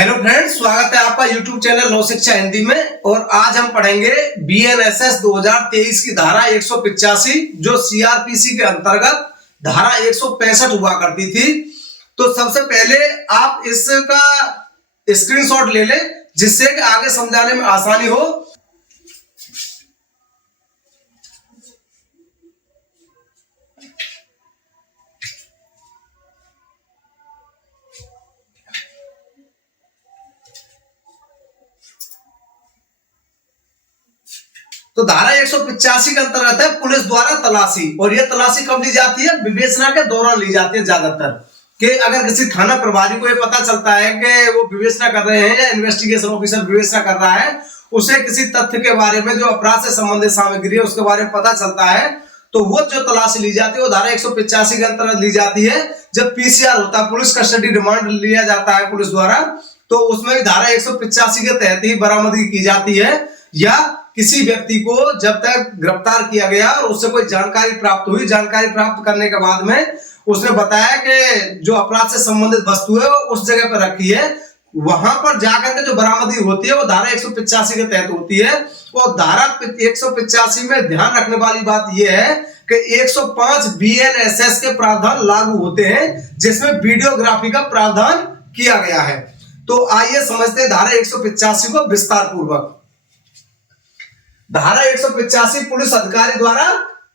Hello friends, स्वागत है आपका यूट्यूब चैनल नव शिक्षा हिंदी में। और आज हम पढ़ेंगे बीएनएसएस 2023 की धारा 185 जो सीआरपीसी के अंतर्गत धारा 165 हुआ करती थी। तो सबसे पहले आप इसका स्क्रीनशॉट ले लें जिससे कि आगे समझाने में आसानी हो। तो धारा 185 के अंतर्गत है पुलिस द्वारा तलाशी। और यह तलाशी कब ली जाती है? विवेचना के दौरान ली जाती है ज्यादातर। कि अगर किसी थाना प्रभारी को ये पता चलता है कि वो विवेचना कर रहे हैं या इन्वेस्टिगेशन ऑफिसर विवेचना कर रहा है, उसे किसी तथ्य के बारे में जो अपराध से संबंधित सामग्री है उसके बारे में पता चलता है, तो वो जो तलाशी ली जाती है वो धारा 185 के अंतर्गत ली जाती है। जब पीसीआर होता है, पुलिस कस्टडी रिमांड लिया जाता है पुलिस द्वारा, तो उसमें धारा 185 के तहत ही बरामदगी की जाती है। या किसी व्यक्ति को जब तक गिरफ्तार किया गया और उससे कोई जानकारी प्राप्त हुई, जानकारी प्राप्त करने के बाद में उसने बताया कि जो अपराध से संबंधित वस्तु है वो उस जगह पर रखी है, वहां पर जाकर के जो बरामदगी होती है वो धारा 185 के तहत होती है। और धारा 185 में ध्यान रखने वाली बात यह है कि 105 बीएनएसएस के प्रावधान लागू होते हैं जिसमें वीडियोग्राफी का प्रावधान किया गया है। तो आइए समझते हैं धारा 185 को विस्तार पूर्वक। धारा 185 पुलिस अधिकारी द्वारा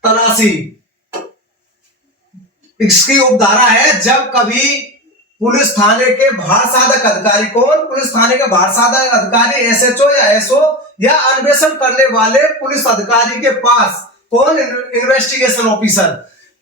तलाशी। इसकी उपधारा है जब कभी पुलिस थाने के भार साधक अधिकारी, कौन? पुलिस थाने के भार साधक अधिकारी एसएचओ या एसओ या अन्वेषण करने वाले पुलिस अधिकारी के पास, कौन? इन्वेस्टिगेशन ऑफिसर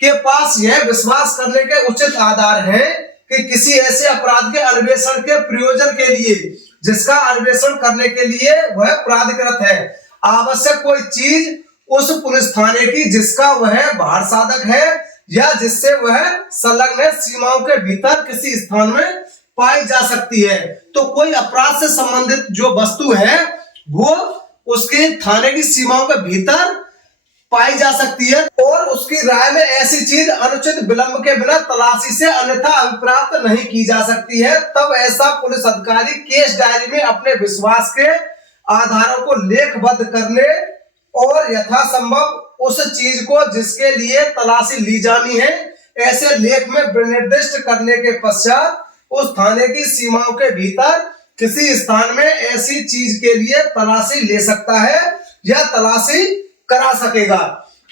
के पास यह विश्वास करने के उचित आधार है कि किसी ऐसे अपराध के अन्वेषण के प्रयोजन के लिए जिसका अन्वेषण करने के लिए वह प्राधिकृत है, आवश्यक कोई चीज उस पुलिस थाने की जिसका वह भार साधक है या जिससे वह संलग्न सीमाओं के भीतर किसी स्थान में पाई जा सकती है। तो कोई अपराध से संबंधित जो वस्तु है वो उसके थाने की सीमाओं के भीतर पाई जा सकती है और उसकी राय में ऐसी चीज अनुचित विलंब के बिना तलाशी से अन्यथा अभिप्राप्त नहीं की जा सकती है, तब ऐसा पुलिस अधिकारी केस डायरी में अपने विश्वास के आधारों को लेखबद्ध करने और यथासंभव उस चीज को जिसके लिए तलाशी ली जानी है ऐसे लेख में निर्दिष्ट करने के पश्चात उस थाने की सीमाओं के भीतर किसी स्थान में ऐसी चीज के लिए तलाशी ले सकता है या तलाशी करा सकेगा।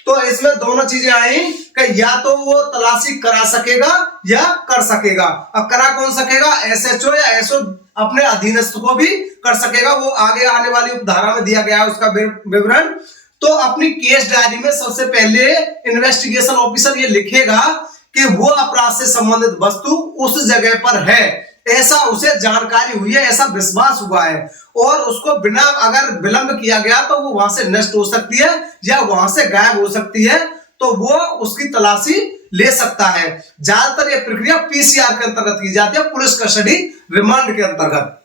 तो इसमें दोनों चीजें आई कि या तो वो तलाशी करा सकेगा या कर सकेगा। अब करा कौन सकेगा? एसएचओ या एसओ अपने अधीनस्थ को भी कर सकेगा। वो आगे आने वाली धारा में दिया गया है उसका विवरण। तो अपनी केस डायरी में सबसे पहले इन्वेस्टिगेशन ऑफिसर ये लिखेगा कि वो अपराध से संबंधित वस्तु उस जगह पर है, ऐसा उसे जानकारी हुई है, ऐसा विश्वास हुआ है, और उसको बिना अगर विलंब किया गया तो वो वहां से नष्ट हो सकती है या वहां से गायब हो सकती है, तो वो उसकी तलाशी ले सकता है। ज्यादातर ये प्रक्रिया पीसीआर के अंतर्गत की जाती है, पुलिस कस्टडी रिमांड के अंतर्गत।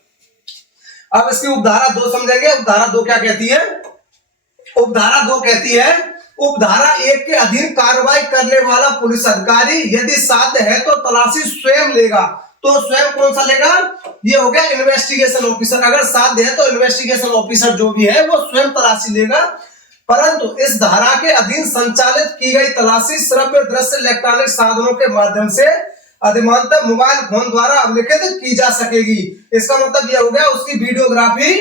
अब इसकी उपधारा 2 समझेंगे। उपधारा 2 क्या कहती है? उपधारा 2 कहती है उपधारा 1 के अधीन कार्रवाई करने वाला पुलिस अधिकारी यदि साध्य है तो तलाशी स्वयं लेगा। तो स्वयं कौन सा लेगा? ये हो गया इन्वेस्टिगेशन ऑफिसर। अगर साध्य है तो इन्वेस्टिगेशन ऑफिसर जो भी है वो स्वयं तलाशी लेगा, परंतु इस धारा के अधीन संचालित की गई तलाशी श्रव्य दृश्य इलेक्ट्रॉनिक साधनों के माध्यम से अधिमानतः मोबाइल फोन द्वारा अभिलिखित की जा सकेगी। इसका मतलब यह हो गया उसकी वीडियोग्राफी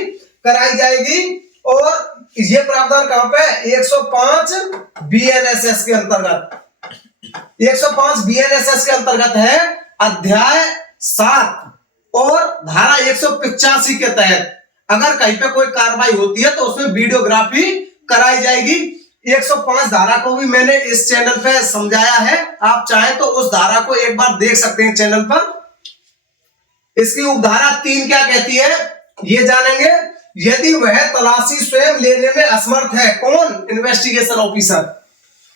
कराई जाएगी। और ये प्रावधान कहां पे? 105 बीएनएसएस के अंतर्गत। 105 बीएनएसएस के अंतर्गत है अध्याय 7 और धारा 185 के तहत अगर कहीं पे कोई कार्रवाई होती है तो उसमें वीडियोग्राफी कराई जाएगी। 105 धारा को भी मैंने इस चैनल पे समझाया है, आप चाहें तो उस धारा को एक बार देख सकते हैं चैनल पर। इसकी उपधारा 3 क्या कहती है ये जानेंगे। यदि वह तलाशी स्वयं लेने में असमर्थ है, कौन? इन्वेस्टिगेशन ऑफिसर,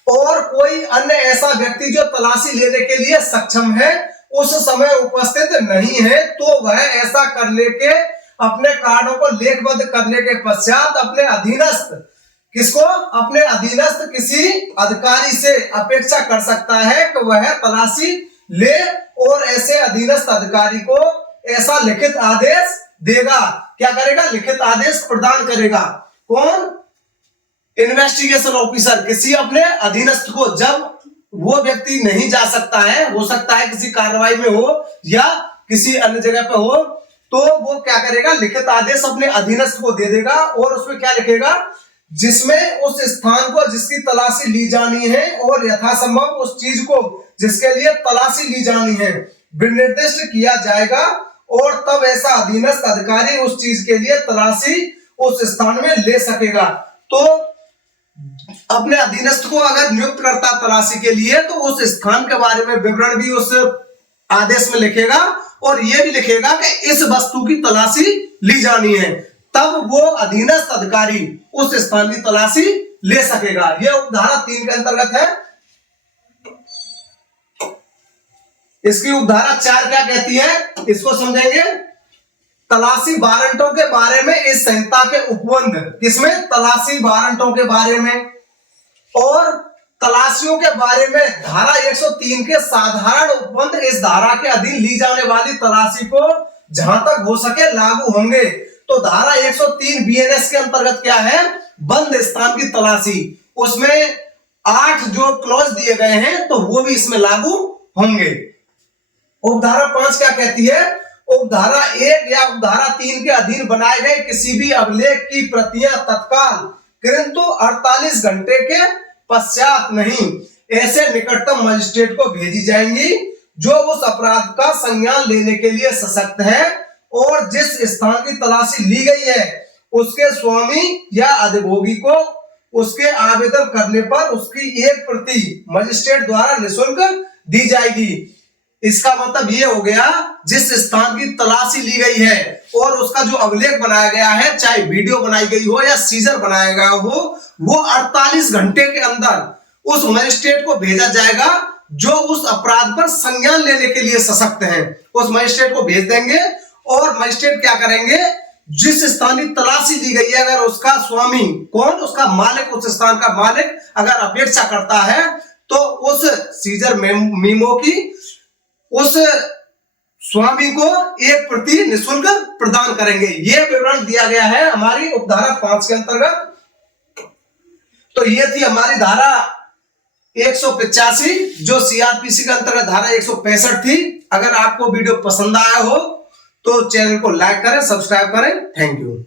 और कोई अन्य ऐसा व्यक्ति जो तलाशी लेने के लिए सक्षम है उस समय उपस्थित नहीं है, तो वह ऐसा करने के अपने कारणों को लेखबद्ध करने के पश्चात अपने अधीनस्थ, किसको? अपने अधीनस्थ किसी अधिकारी से अपेक्षा कर सकता है कि वह तलाशी ले और ऐसे अधीनस्थ अधिकारी को ऐसा लिखित आदेश देगा। क्या करेगा? लिखित आदेश प्रदान करेगा। कौन? इन्वेस्टिगेशन ऑफिसर किसी अपने अधीनस्थ को, जब वो व्यक्ति नहीं जा सकता है, हो सकता है किसी कार्रवाई में हो या किसी अन्य जगह पे हो, तो वो क्या करेगा? लिखित आदेश अपने अधीनस्थ को दे देगा और उसमें क्या लिखेगा? जिसमें उस स्थान को जिसकी तलाशी ली जानी है और यथासंभव उस चीज को जिसके लिए तलाशी ली जानी है विनिर्दिष्ट किया जाएगा और तब ऐसा अधीनस्थ अधिकारी उस चीज के लिए तलाशी उस स्थान में ले सकेगा। तो अपने अधीनस्थ को अगर नियुक्त करता तलाशी के लिए तो उस स्थान के बारे में विवरण भी उस आदेश में लिखेगा और यह भी लिखेगा कि इस वस्तु की तलाशी ली जानी है, तब वो अधीनस्थ अधिकारी उस स्थान की तलाशी ले सकेगा। यह उपधारा 3 के अंतर्गत है। इसकी उपधारा 4 क्या कहती है, इसको समझेंगे। तलाशी वारंटों के बारे में इस संहिता के उपबंध, किसमें? तलाशी वारंटों के बारे में और तलाशियों के बारे में धारा 103 के साधारण उपबंध इस धारा के अधीन ली जाने वाली तलाशी को जहां तक हो सके लागू होंगे। तो धारा 103 बीएनएस के अंतर्गत क्या है? बंद स्थान की तलाशी, उसमें 8 जो क्लॉज दिए गए हैं तो वो भी इसमें लागू होंगे। उपधारा 5 क्या कहती है? उपधारा 1 या उपधारा 3 के अधीन बनाए गए किसी भी अभिलेख की प्रतियां तत्काल किंतु 48 घंटे के पश्चात नहीं ऐसे निकटतम मजिस्ट्रेट को भेजी जाएंगी जो उस अपराध का संज्ञान लेने के लिए सशक्त है और जिस स्थान की तलाशी ली गई है उसके स्वामी या अधिभोगी को उसके आवेदन करने पर उसकी एक प्रति मजिस्ट्रेट द्वारा निःशुल्क दी जाएगी। इसका मतलब ये हो गया, जिस स्थान की तलाशी ली गई है और उसका जो अभिलेख बनाया गया है, चाहे वीडियो बनाई गई हो या सीजर बनाया गया हो, वो 48 घंटे के अंदर उस मजिस्ट्रेट को भेजा जाएगा जो उस अपराध पर संज्ञान लेने के लिए सशक्त है। उस मजिस्ट्रेट को भेज देंगे और मजिस्ट्रेट क्या करेंगे? जिस स्थान की तलाशी दी गई है, अगर उसका स्वामी, कौन? उसका मालिक, उस स्थान का मालिक अगर अपेक्षा करता है तो उस सीजर मेमो की उस स्वामी को एक प्रति निःशुल्क प्रदान करेंगे। यह विवरण दिया गया है हमारी उपधारा 5 के अंतर्गत। तो ये थी हमारी धारा 185 जो सीआरपीसी के अंतर्गत धारा 165 थी। अगर आपको वीडियो पसंद आया हो तो चैनल को लाइक करें, सब्सक्राइब करें। Thank you.